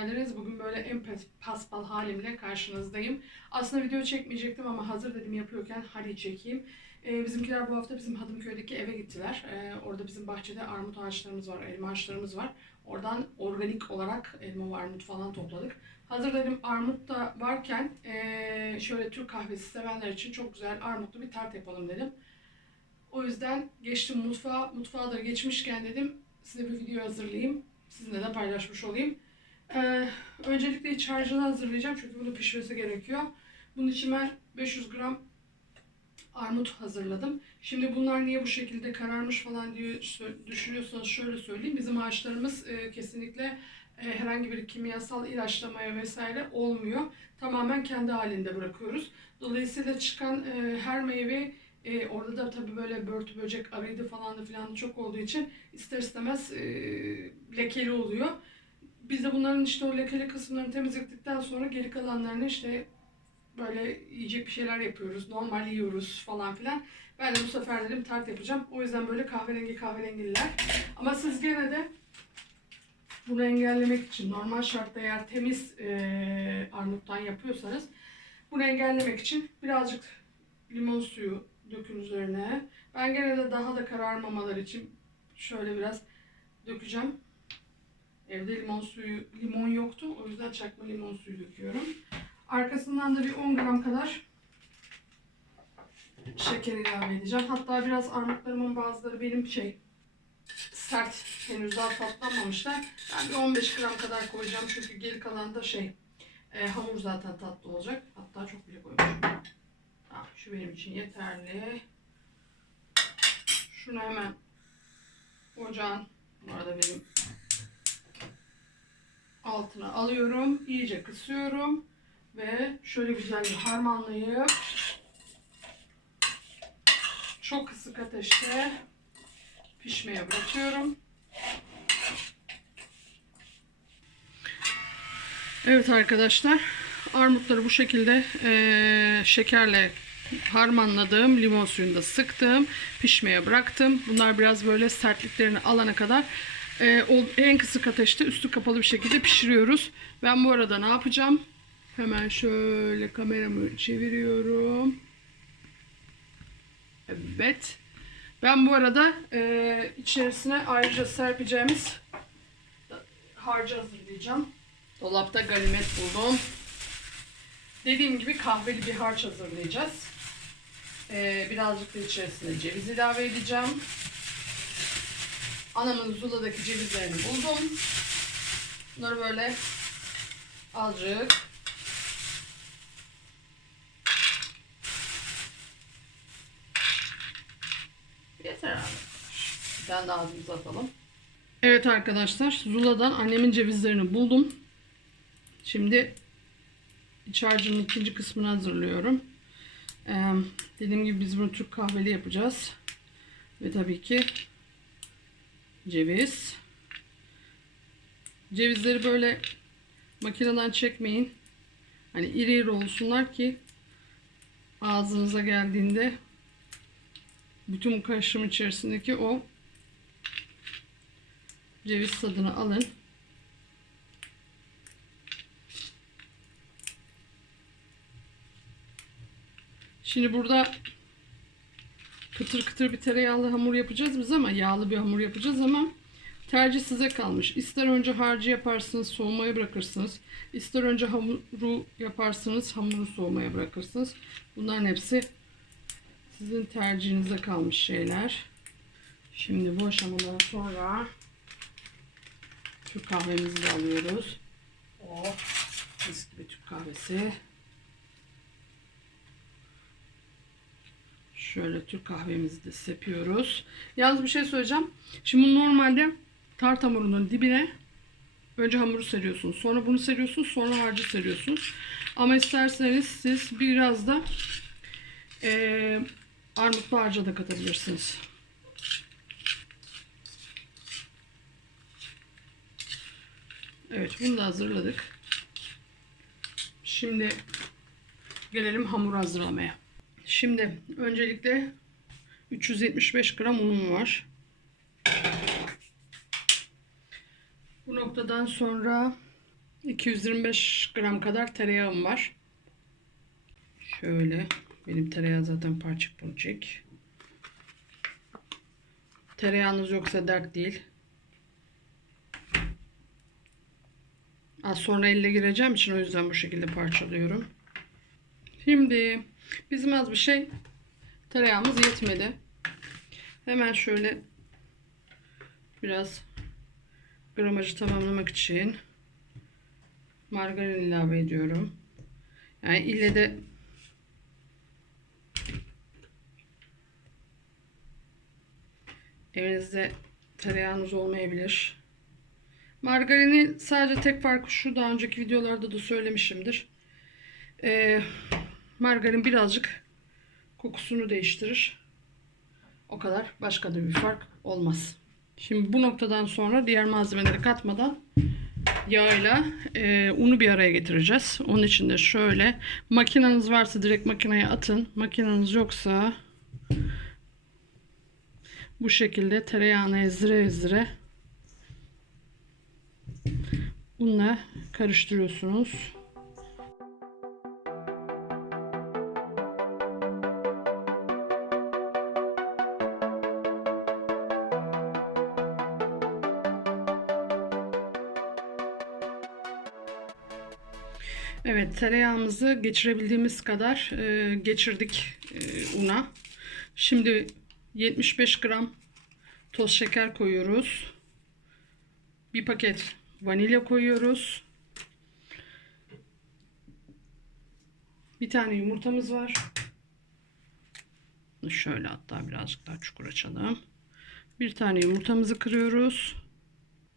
geldiniz. Bugün böyle en pas- paspal halimle karşınızdayım. Aslında video çekmeyecektim ama hazır dedim yapıyorken hadi çekeyim. Ee, bizimkiler bu hafta bizim Hadımköy'deki eve gittiler. Ee, orada bizim bahçede armut ağaçlarımız var, elma ağaçlarımız var. Oradan organik olarak elma armut falan topladık. Hazır dedim armut da varken ee, şöyle Türk kahvesi sevenler için çok güzel armutlu bir tart yapalım dedim. O yüzden geçtim mutfağa. Mutfağa da geçmişken dedim size bir video hazırlayayım. Sizinle de paylaşmış olayım. Ee, öncelikle iç harcını hazırlayacağım çünkü bunu pişmesi gerekiyor. Bunun için ben 500 gram armut hazırladım. Şimdi bunlar niye bu şekilde kararmış falan diye düşünüyorsanız şöyle söyleyeyim. Bizim ağaçlarımız e, kesinlikle e, herhangi bir kimyasal ilaçlamaya vesaire olmuyor. Tamamen kendi halinde bırakıyoruz. Dolayısıyla çıkan e, her meyve e, orada da tabii böyle börtü böcek arıydı falan da filan çok olduğu için ister istemez e, lekeli oluyor. Biz de bunların işte o lekeli kısımlarını temizledikten sonra geri kalanlarını işte böyle yiyecek bir şeyler yapıyoruz. Normal yiyoruz falan filan. Ben de bu sefer dedim tart yapacağım. O yüzden böyle kahverengi kahverengiler. Ama siz gene de bunu engellemek için normal şartta eğer temiz e, armuttan yapıyorsanız bunu engellemek için birazcık limon suyu dökün üzerine. Ben gene de daha da kararmamaları için şöyle biraz dökeceğim. Evde limon suyu, limon yoktu. O yüzden çakma limon suyu döküyorum. Arkasından da bir 10 gram kadar şeker ilave edeceğim. Hatta biraz armutlarımın bazıları benim şey sert henüz daha tatlanmamışlar. Ben bir 15 gram kadar koyacağım çünkü geri kalan da şey e, hamur zaten tatlı olacak. Hatta çok bile koymuşum. Ah, şu benim için yeterli. Şunu hemen ocağın bu arada benim altına alıyorum. İyice kısıyorum. Ve şöyle güzel bir harmanlayıp çok kısık ateşte pişmeye bırakıyorum. Evet arkadaşlar armutları bu şekilde eee, şekerle harmanladım. Limon suyunu da sıktım. Pişmeye bıraktım. Bunlar biraz böyle sertliklerini alana kadar o en kısık ateşte üstü kapalı bir şekilde pişiriyoruz. Ben bu arada ne yapacağım? Hemen şöyle kameramı çeviriyorum. Evet. Ben bu arada eee, içerisine ayrıca serpeceğimiz harcı hazırlayacağım. Dolapta ganimet buldum. Dediğim gibi kahveli bir harç hazırlayacağız. Ee, birazcık da içerisine ceviz ilave edeceğim. Anamın Zula'daki cevizlerini buldum. Bunları böyle azıcık yeter abi. Bir tane daha ağzımıza atalım. Evet arkadaşlar Zula'dan annemin cevizlerini buldum. Şimdi iç harcının ikinci kısmını hazırlıyorum. Ee, dediğim gibi biz bunu Türk kahveli yapacağız. Ve tabii ki ceviz. Cevizleri böyle makineden çekmeyin. Hani iri iri olsunlar ki ağzınıza geldiğinde bütün karışım içerisindeki o ceviz tadını alın. Şimdi burada kıtır kıtır bir tereyağlı hamur yapacağız biz ama yağlı bir hamur yapacağız ama tercih size kalmış. İster önce harcı yaparsınız, soğumaya bırakırsınız. İster önce hamuru yaparsınız, hamuru soğumaya bırakırsınız. Bunların hepsi sizin tercihinize kalmış şeyler. Şimdi bu aşamadan sonra Türk kahvemizi de alıyoruz. Oh, mis gibi Türk kahvesi. Şöyle Türk kahvemizi de sepiyoruz. Yalnız bir şey söyleyeceğim. Şimdi normalde tart hamurunun dibine önce hamuru seriyorsunuz. Sonra bunu seriyorsunuz. Sonra harcı seriyorsunuz. Ama isterseniz siz biraz da eee armutlu harca da katabilirsiniz. Evet bunu da hazırladık. Şimdi gelelim hamur hazırlamaya. Şimdi öncelikle 375 gram unum var. Bu noktadan sonra 225 gram kadar tereyağım var. Şöyle benim tereyağı zaten parçık parçık. Tereyağınız yoksa dert değil. Az sonra elle gireceğim için o yüzden bu şekilde parçalıyorum. Şimdi bizim az bir şey tereyağımız yetmedi. Hemen şöyle biraz gramajı tamamlamak için margarin ilave ediyorum. Yani ille de evinizde tereyağınız olmayabilir. Margarini sadece tek farkı şu daha önceki videolarda da söylemişimdir. Ee, margarin birazcık kokusunu değiştirir. O kadar. Başka da bir fark olmaz. Şimdi bu noktadan sonra diğer malzemeleri katmadan yağıyla e, unu bir araya getireceğiz. Onun için de şöyle makineniz varsa direkt makineye atın. Makineniz yoksa bu şekilde tereyağını ezdire ezdire unla karıştırıyorsunuz. Evet tereyağımızı geçirebildiğimiz kadar e, geçirdik e, una. Şimdi 75 gram toz şeker koyuyoruz. Bir paket vanilya koyuyoruz. Bir tane yumurtamız var. Şöyle hatta birazcık daha çukur açalım. Bir tane yumurtamızı kırıyoruz.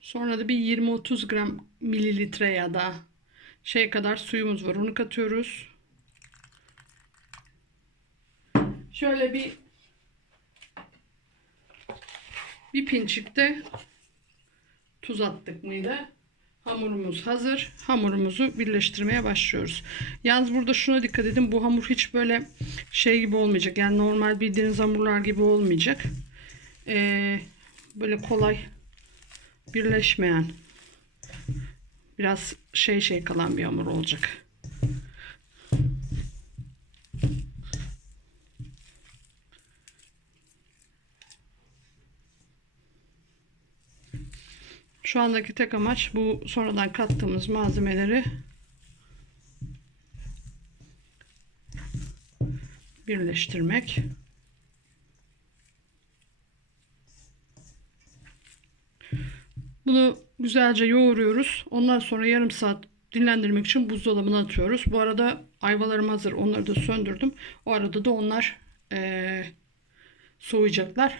Sonra da bir 20-30 gram mililitre ya da şey kadar suyumuz var. Onu katıyoruz. Şöyle bir bir pinçik de tuz attık mıydı? Hamurumuz hazır. Hamurumuzu birleştirmeye başlıyoruz. Yalnız burada şuna dikkat edin. Bu hamur hiç böyle şey gibi olmayacak. Yani normal bildiğiniz hamurlar gibi olmayacak. Ee, böyle kolay birleşmeyen biraz şey şey kalan bir hamur olacak. Şu andaki tek amaç bu sonradan kattığımız malzemeleri birleştirmek. Bunu güzelce yoğuruyoruz. Ondan sonra yarım saat dinlendirmek için buzdolabına atıyoruz. Bu arada ayvalarım hazır. Onları da söndürdüm. O arada da onlar eee, soğuyacaklar.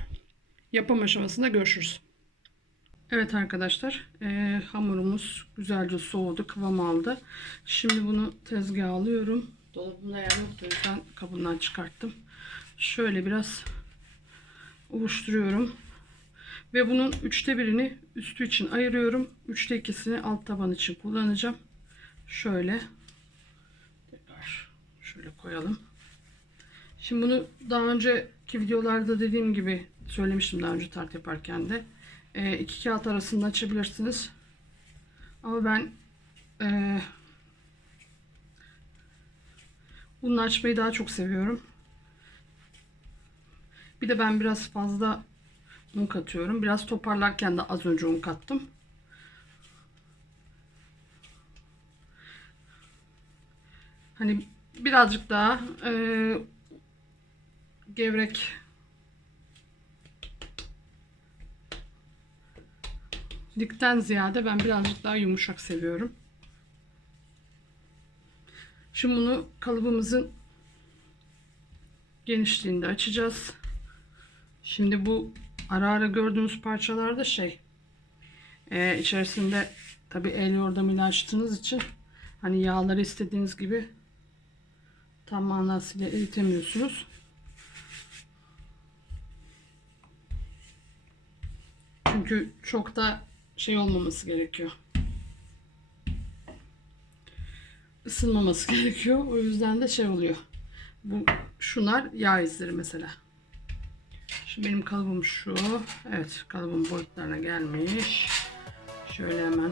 Yapım aşamasında görüşürüz. Evet arkadaşlar eee, hamurumuz güzelce soğudu. Kıvam aldı. Şimdi bunu tezgaha alıyorum. Dolabımda yer yoktu. O yüzden kabından çıkarttım. Şöyle biraz ovuşturuyorum. Ve bunun üçte birini üstü için ayırıyorum. Üçte ikisini alt taban için kullanacağım. Şöyle. Tekrar şöyle koyalım. Şimdi bunu daha önceki videolarda dediğim gibi söylemiştim daha önce tart yaparken de. E, iki kağıt arasında açabilirsiniz. Ama ben e, bunu açmayı daha çok seviyorum. Bir de ben biraz fazla un katıyorum. Biraz toparlarken de az önce un kattım. Hani birazcık daha e, gevrek dikten ziyade ben birazcık daha yumuşak seviyorum. Şimdi bunu kalıbımızın genişliğinde açacağız. Şimdi bu ara ara gördüğünüz parçalarda şey e, içerisinde tabi el yordamıyla açtığınız için hani yağları istediğiniz gibi tam manasıyla eritemiyorsunuz. Çünkü çok da şey olmaması gerekiyor. Isınmaması gerekiyor. O yüzden de şey oluyor. Bu şunlar yağ izleri mesela. Şimdi benim kalıbım şu. Evet kalıbım boyutlarına gelmiş. Şöyle hemen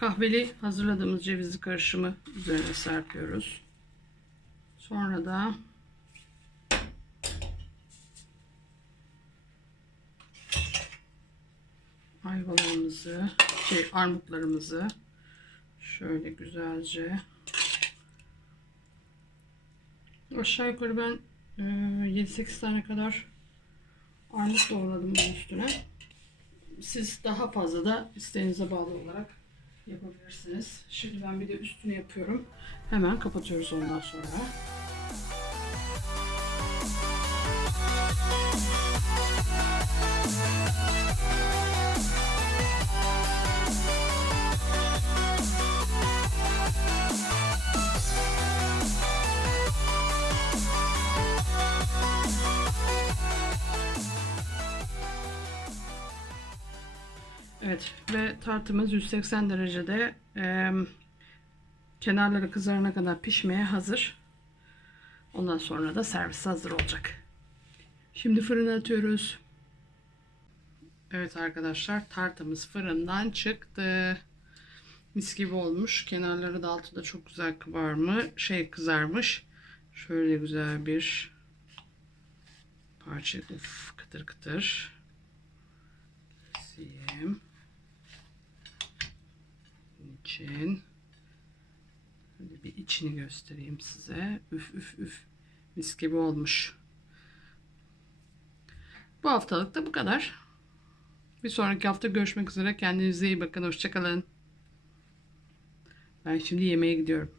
kahveli hazırladığımız cevizli karışımı üzerine serpiyoruz. Sonra da ayvalarımızı, şey armutlarımızı şöyle güzelce aşağı yukarı ben e, 7-8 tane kadar armut doğradım bunun üstüne. Siz daha fazla da isteğinize bağlı olarak yapabilirsiniz. Şimdi ben bir de üstünü yapıyorum. Hemen kapatıyoruz ondan sonra. Evet ve tartımız 180 derecede e, kenarları kızarana kadar pişmeye hazır. Ondan sonra da servis hazır olacak. Şimdi fırına atıyoruz. Evet arkadaşlar tartımız fırından çıktı. Mis gibi olmuş. Kenarları da altı da çok güzel kıvarmış. Şey kızarmış. Şöyle güzel bir parça. Uf, kıtır kıtır. Keseyim. İçin Hadi bir içini göstereyim size. Üf üf üf. Mis gibi olmuş. Bu haftalık da bu kadar. Bir sonraki hafta görüşmek üzere. Kendinize iyi bakın. Hoşçakalın. Ben şimdi yemeğe gidiyorum.